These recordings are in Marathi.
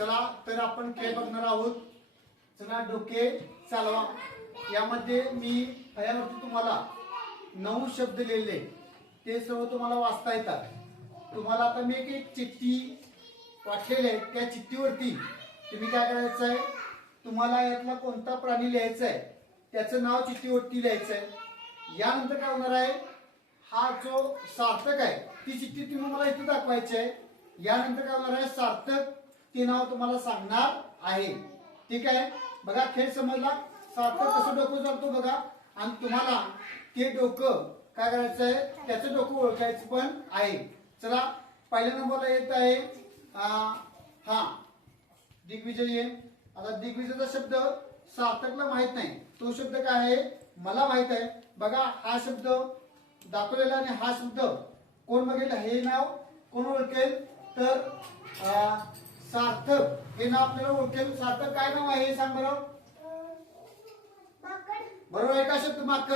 चला तर आपण खेळ बघणार आहोत. चला डोके चालवा. यामध्ये मी यावरती तुम्हाला 9 शब्द लिहिले, ते सर्व तुम्हाला वाचता येतात. तुम्हाला आता मी एक चिठ्ठी वाटलेली आहे. त्या चिठ्ठीवरती तुम्ही काय करायचं आहे, तुम्हाला यातला कोणता प्राणी लिहायचा आहे त्याचं नाव चिठ्ठीवरती लिहायचं आहे. यानंतर काय होणार आहे, हा जो सार्थक आहे ती चिठ्ठी तुम्ही मला इथे दाखवायची आहे. यानंतर काय होणार आहे, सार्थक ते नाव तुम्हाला सांगणार आहे. ठीक आहे, बघा खेळ समजला. सार्थक कसं डोकं चालतो बघा, आणि तुम्हाला ते डोकं काय करायचं आहे, त्याचं डोकं ओळखायचं पण आहे. चला पहिल्या नंबरला येत आहे हा दिग्विजय. आता दिग्विजयचा शब्द सार्थकला माहित नाही, तो शब्द काय आहे मला माहित आहे. बघा हा शब्द दाखवलेला आणि हा शब्द कोण बघेल, हे नाव कोण ओळखेल, तर सार्थक हे नाव आपल्याला ओळखेल. सार्थक काय नाव आहे हे सांग बरं. बरोबर आहे का शब्द माकड?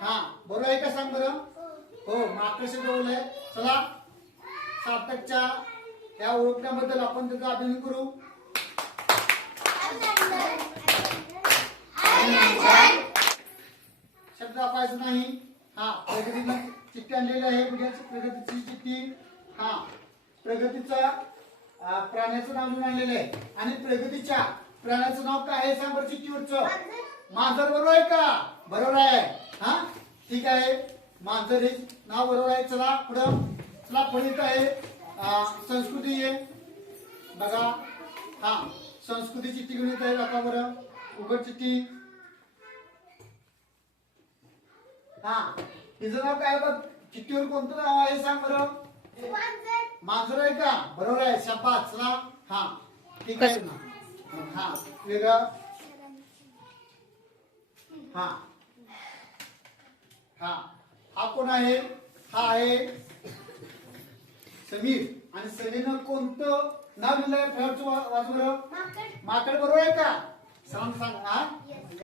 हा बरोबर आहे का सांग बरं. हो माकड शब्द बोललाय. चला सार्थकच्या या ओळखण्याबद्दल आपण त्याचा अभिनंदन करू. शब्द वापरायचा नाही. हा प्रगतीला चिठ्ठी आणलेली आहे. प्रगतीची चिठ्ठी. हा प्रगतीचा प्राण्याचं नाव लिहून आणलेलं आहे, आणि प्रगतीच्या प्राण्याचं नाव काय आहे सांग बरं चिठ्ठीवरचं. मांजर. बरोबर आहे का? बरोबर आहे. हा ठीक आहे, मांजर हे नाव बरोबर आहे. चला पुढं. चला पुढे आहे संस्कृती आहे. बघा हा संस्कृती चिठ्ठी घेऊन येत आहे. बघा बरं उघड चिठ्ठी. हा तिचं नाव काय बघ चिठ्ठीवर कोणतं नाव आहे सांग बरं. मांजर आहे का? बरोबर आहे. शाबास. चला हा ठीक आहे ना. हा वेगळं. हा हा हा कोण आहे, हा आहे समीर. आणि समीरनं कोणतं नाव लिहिलंय वाच बरं. माकड. बरोबर आहे का? सांग सांग. हा